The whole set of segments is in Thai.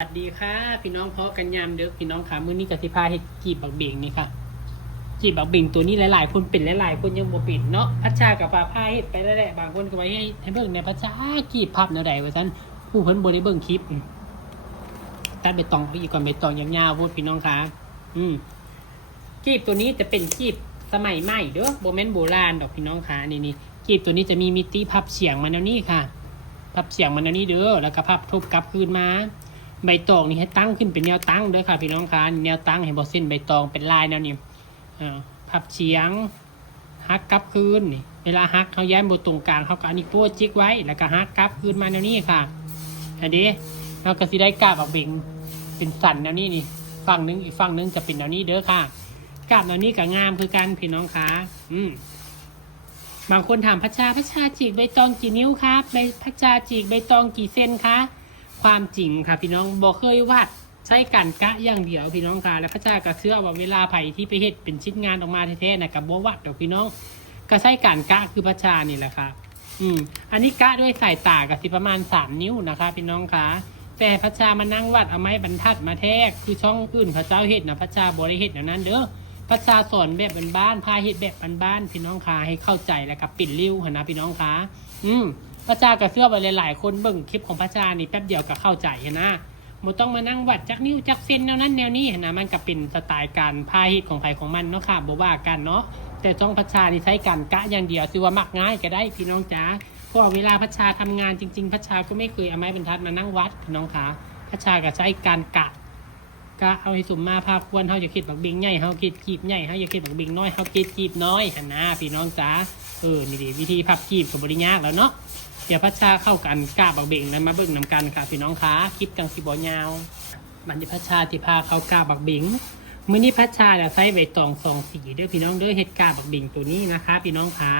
สวัสดีค่ะพี่น้องเพาะกันยามเด้อพี่น้องค่ะมื้อนี้กสิพาเฮ็ดกีบบักเบงนี่ค่ะกีบบักเบงตัวนี้หลายๆคนเป็นหลายๆคนยังบ่เป็นเนาะพัชชากับป้าพาเฮ็ดไปแล้วแหละบางคนก็ไว้ให้เบิ่งในพัชชากีบพับแนวใดว่าซั่นผู้เพิ่นบ่ได้เบิ่งคลิปตัดใบตองอีกก่อนใบตองยาวๆโพดพี่น้องค่ะกีบตัวนี้จะเป็นกีบสมัยใหม่เด้อบ่แม่นโบราณดอกพี่น้องค่ะนี่กีบตัวนี้จะมีมิติพับเฉียงมาแนวนี้ค่ะพับเฉียงมาแนวนี้เด้อแล้วก็พับทบกลับคืนมาใบตองนี่ให้ตั้งขึ้นเป็นแนวตั้งด้วยค่ะพี่น้องคะแนวตั้งให้บอเส้นใบตองเป็นลายแนวนี้พับเฉียงฮักกลับคืนนี่เวลาฮักเขาแย้มบนตรงกลางเขาก็อันนี้ตัวจิกไว้แล้วก็ฮักกลับคืนมาแนวนี้ค่ะอันนี้เราก็สิได้กาบออกเบ่งเป็นสันแนวนี้นี่ฝั่งนึงอีกฝั่งนึงจะเป็นแนวนี้เด้อค่ะกาบแนวนี้ก็งามคือกันพี่น้องคะบางคนถามพัชชาจีกใบตองกี่นิ้วครับพัชชาจีกใบตองกี่เซนคะความจริงค่ะพี่น้องบอกเคยวัดใช้กันกะอย่างเดียวพี่น้องค่ะแล้วพระเจ้าก็เชื่อว่าเวลาไผ่ที่ไปเฮ็ดเป็นชิ้นงานออกมาแท้ๆนะกับบ่วัดดอกพี่น้องก็ใช้กันกะคือพระชานี่แหละค่ะอันนี้กะด้วยสายตากับสิประมาณ3 นิ้วนะคะพี่น้องค่ะแต่พระชามานั่งวัดเอาไม้บรรทัดมาแทกคือช่องอื่นพระเจ้าเฮ็ดนะพระชาบ่ได้เฮ็ดอย่างนั้นเด้อพระชาสอนแบบบ้านๆพาเฮ็ดแบบบ้านๆพี่น้องค่ะให้เข้าใจแล้วก็ปิ่นริ้วนะพี่น้องค่ะพระเจ้าก็เชื่อว่าหลายๆคนเบิ่งคลิปของพระเจ้านี่แป๊บเดียวก็เข้าใจนะมันต้องมานั่งวัดจักนิ้วจักเซนแนวนั้นแนวนี้นะมันก็เป็นสไตล์การพาฮิตของใครของมันเนาะค่ะบ่ว่ากันเนาะแต่ต้องพระเจ้านี่ใช้การกะอย่างเดียวสิว่ามักง่ายก็ได้พี่น้องจ๋าเพราะเวลาพระเจ้าทำงานจริงๆพระเจ้าก็ไม่เคยเอาไม้บรรทัดมานั่งวัดพี่น้องค่ะพระเจ้าก็ใช้การกะเอาให้สมมาภาคควรเฮาอย่าคิดบักบิงใหญ่เฮาคิดกีบใหญ่เฮาอย่าคิดบักบิงน้อยเฮาคิดกีบน้อยหั่นนะพี่น้องจ๋านี่ดิวิธีพับกีบก็บ่ได้ยากแล้วเนาะเดี๋ยวพัชชาเข้ากันกาบักเบ่งนั้นมาเบิ่งนำกันค่ะพี่น้องคะคลิปจังสิบ่ยาวบัดนี้พัชชาที่พาเข้ากาบักเบ่งมื้อนี้พัชชาจะใช้ใบตอง2 สีเด้อพี่น้องเด้อเฮ็ดกาบักเบ่งตัวนี้นะคะพี่น้องคะ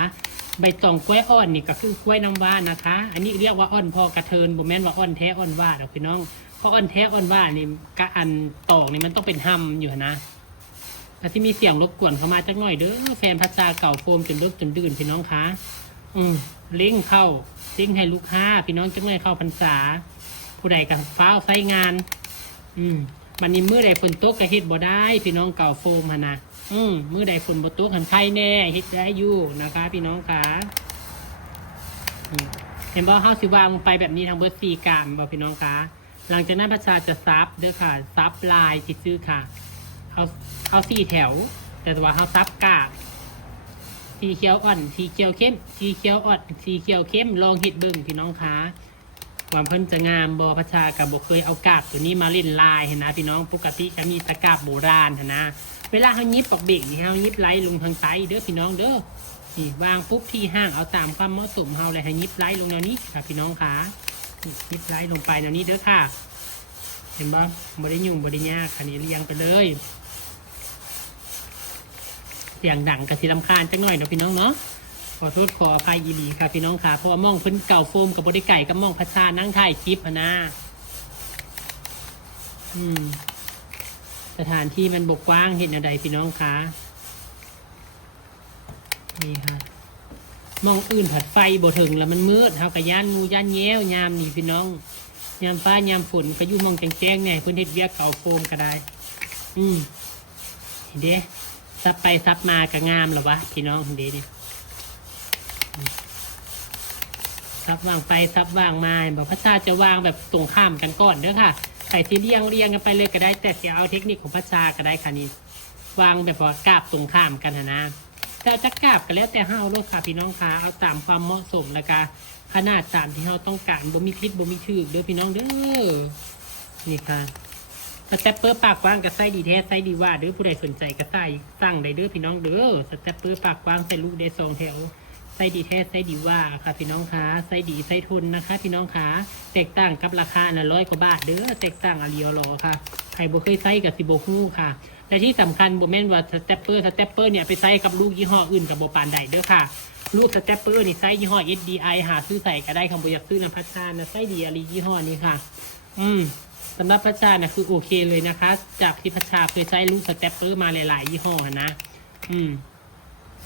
ใบตองกล้วยอ่อนนี่ก็คือกล้วยน้ำว้านะคะอันนี้เรียกว่าอ่อนพอกระเทินบ่แม่นว่าอ่อนแท้อ่อนว่าดอกพี่น้องเพราะอ่อนแท้อ่อนว่านี่กะอันตองนี่มันต้องเป็นหำอยู่นะแต่ที่มีเสียงรบกวนเข้ามาจักหน่อยเด้อแฟนพัชชาเก่าโฟมจนดึกจนดื่นพี่น้องคะเล่งเข้าเล่งให้ลูกค้าพี่น้องจังเลยเข้าพรรษาผู้ใดกับฟ้าวใช้งานมันนี้มื้อใดฝนตกก็เฮ็ดบ่ได้พี่น้องเก่าโฟมนะมื้อใดฝนบ่ตกหันไข่แน่เฮ็ดได้อยู่นะคะพี่น้องค่ะเห็นบ่เฮาสิวางไปแบบนี้ทางเบิด4 กรัมบ่พี่น้องค่ะหลังจากนั้นประชาจะซับเด้อค่ะซับลายที่ซื้อค่ะเอา4 แถวแต่ว่าเฮาซับกากสีเขียวอ่อนสีเขียวเข้มสีเขียวอ่อนสีเขียวเข้มลองเห็ดเบิ่งพี่น้องคะความเพิ่นจะงามบอพระชากับบ่เคยเอากาบตัวนี้มาเล่นลายเห็นนะพี่น้องปกติจะมีตะกาบโบราณนะเวลาเขายิบปอกเบ่งนี่เขายิบไล่ลงทางไตเด้อพี่น้องเด้อนี่วางปุ๊บที่ห้างเอาตามความเหมาะสมเขาเลยให้ยิบไล่ลงแนวนี้ค่ะพี่น้องคะยิบไล่ลงไปแนวนี้เด้อค่ะเห็นบ่บริยุ่งบริยากค่ะนี่เรียงไปเลยเสียงดังกระสีลำคาญจังหน่อยนะพี่น้องเนาะขอโทษขออภัยอีหลีค่ะพี่น้องค่ะเพราะว่ามองเพิ่นเก่าโฟมกับบริไก่กับมองพัชชานั่งถ่ายคลิปนะสถานที่มันบกกว้างเห็นอะไรพี่น้องคะนี่ค่ะมองอื่นผัดไฟบ่ถึงแล้วมันมืดเฮากับย่านงูย่านแย้วยามนี่พี่น้องยามฟ้ายามฝนก็อยู่มองแจ้งๆเนี่ยเพิ่นเฮ็ดเวียกเก่าโฟมก็ได้เห็นเด้ซับไปซับมาก็งามหรอวะพี่น้องเดี๋ยวซับวางไปซับวางมาบอกพระชาจะวางแบบตรงข้ามกันก่อนเด้อค่ะใส่ที่เรียงกันไปเลยก็ได้แต่เสียเอาเทคนิคของพระชาก็ได้ค่ะนี่วางแบบว่ากาบตรงข้ามกันนะแต่จะกาบกันแล้วแต่เฮาโลดค่ะพี่น้องค่ะเอาตามความเหมาะสมแล้วก็ขนาดตามที่เฮาต้องการบ่มีคลิปบ่มีชื่อเด้อพี่น้องเด้อนี่ค่ะสเตปเปอร์ปากกว้างกับไส้ดีแท้ไส้ดีว่าเด้อผู้ใดสนใจก็ใส่สั่งได้เด้อพี่น้องเด้อสเตปเปอร์ปากกว้างใส่ลูกได้2 แถวไส้ดีแท้ไส้ดีว่าค่ะพี่น้องคะไส้ดีไส้ทุนนะคะพี่น้องคะแตกต่างกับราคา100 กว่าบาทเด้อแตกต่างอะไรหรอค่ะใครบ่เคยใส่กับสิบ่ฮู้ค่ะและที่สำคัญบ่แม่นว่าสเตปเปอร์เนี่ยไปใส่กับลูกยี่ห้ออื่นกับบ่ปานใดเด้อค่ะลูกสเตปเปอร์นี่ไส้ยี่ห้อ SDI หาซื้อใส่ก็ได้คำบ่อยากซื้อน้ำพัชชานะไส้ดีอะไรยี่ห้อนี้ค่ะสำหรับพัชชาเนี่ยคือโอเคเลยนะคะจากที่พัชชาเคยใช้ลูกสเตปเปอร์มาหลายๆยี่ห้อนะ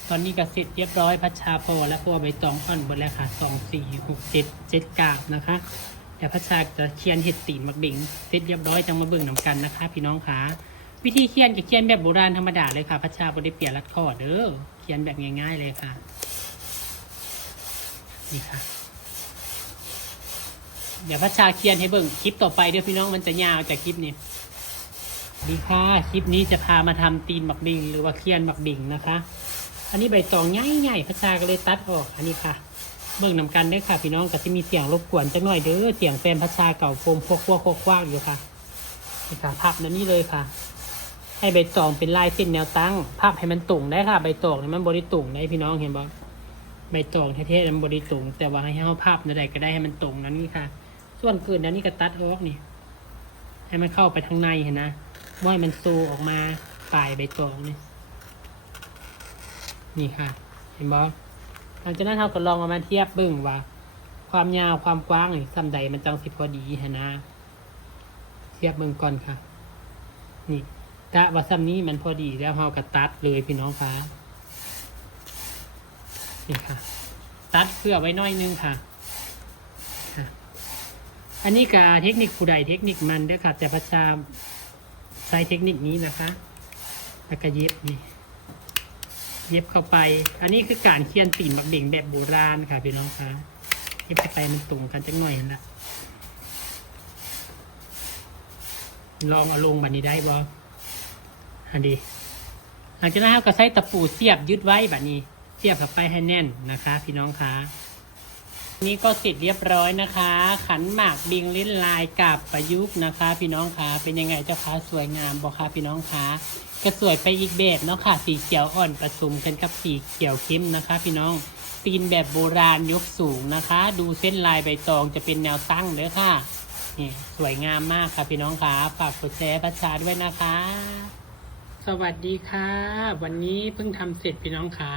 ตอนนี้ก็เสร็จเรียบร้อยพัชชาพอแล้วเพราะใบตองอ่อนหมดแล้วค่ะ2 4 6 7 7 กาบนะคะ แต่พัชชาจะเคียนเห็ดตีนบักเบงเสร็จเรียบร้อยจังมาเบิ่งนำกันนะคะ พี่น้องคะวิธีเคียนก็เคียนแบบโบราณธรรมดาเลยค่ะพัชชาบ่ได้เปลี่ยนรัดข้อเด้อเคียนแบบง่ายๆเลยค่ะนี่ค่ะเดี๋ยวพัชชาเคียนให้เบิ่งคลิปต่อไปเดี๋ยวพี่น้องมันจะยาวจากคลิปนี้ดีค่ะคลิปนี้จะพามาทำตีนบักเบงหรือว่าเคียนบักเบงนะคะ อันนี้ใบตองใหญ่ๆพัชชาก็เลยตัดออกอันนี้ค่ะเบิ่งนำกันได้ค่ะพี่น้องก็จะมีเสียงรบกวนจักหน่อยเด้อเสียงแฟนพัชชาเก่าโฟมพวกคว้างอยู่ค่ะนี่ค่ะพับนั่นนี่เลยค่ะ ให้ใบตองเป็นลายเส้นแนวตั้งพับให้มันตรงได้ค่ะใบตองเนี่ยมันบริตรงได้พี่น้องเห็นบ่ใบตองแท้ๆมันบริตรงแต่ว่าให้เขาพับนั่นใดก็ได้ให้มันตรงนั้นนี่ค่ะ ส่วนเกินนั้นนี่ก็ตัดออกนี่ให้มันเข้าไปทางในเห็นนะว่าให้มันโซออกมาปลายใบตองนี่ค่ะ เห็นบ่หลังจากนั้นเราก็ลองเอามาเทียบเบิ่งว่า ความยาวความกว้างนี่ซ้ำใดมันจังสิพอดีเห็นนะเทียบเบิ่งก่อนค่ะ นี่กะว่าซ้ำนี้มันพอดีแล้วเราก็ตัดเลยพี่น้องคะนี่ค่ะ ตัดเพื่อไว้น้อยนึงค่ะอันนี้ก็เทคนิคผู้ใดเทคนิคมันด้วยค่ะ แต่พระชาใช้เทคนิคนี้นะคะแล้วก็เย็บนี่เย็บเข้าไป อันนี้คือการเคี่ยนตีนบักเบ่งแบบโบราณค่ะพี่น้องคะเย็บเข้าไปมันตรงกันจังหน่อยละลองเอาลงแบบนี้ได้บ่อันดีหลังจากนั้นเราก็ใช้ตะปูเสียบยึดไว้แบบนี้เสียบเข้าไปให้แน่นนะคะ พี่น้องคะนี่ก็เสร็จเรียบร้อยนะคะ ขันหมากบิงลิ้นลายกับประยุกต์นะคะ พี่น้องคะเป็นยังไงเจ้าคะสวยงามบ่คะพี่น้องคะก็สวยไปอีกแบบเนาะค่ะสีเขียวอ่อนผสมกันกับสีเขียวเข้มนะคะ พี่น้องตีนแบบโบราณยกสูงนะคะ ดูเส้นลายใบตองจะเป็นแนวตั้งเด้อค่ะนี่สวยงามมากค่ะพี่น้องคะฝากกดแชร์พัชชาด้วยนะคะ สวัสดีค่ะ วันนี้เพิ่งทำเสร็จพี่น้องคะ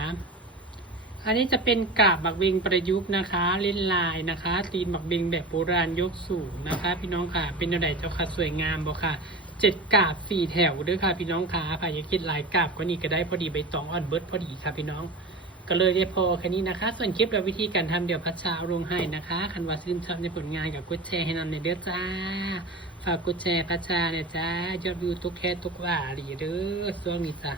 อันนี้จะเป็นกาบบักเบงประยุกต์นะคะเล่นลายนะคะตีนบักเบงแบบโบราณยกสูงนะคะ พี่น้องค่ะเป็นอะไรเจ้าค่ะสวยงามบ่ค่ะ7 กาบ 4 แถวด้วยค่ะพี่น้องค่ะใครอยากคิดลายกาบก็นี่ก็ได้พอดีใบตองอ่อนเบิร์ดพอดีค่ะพี่น้องก็เลยได้พอแค่นี้นะคะ ส่วนคลิปและวิธีการทำเดี๋ยวพัชชาเอาลงให้นะคะคันว่าชื่นชอบในผลงานกับกดแชร์ให้นำในเด้อจ้าฝากกดแชร์พัชชาเนี่ยจ้ายอดวิวตุกแค่ตุกว่าหลีเด้อช่วงนี้จ้า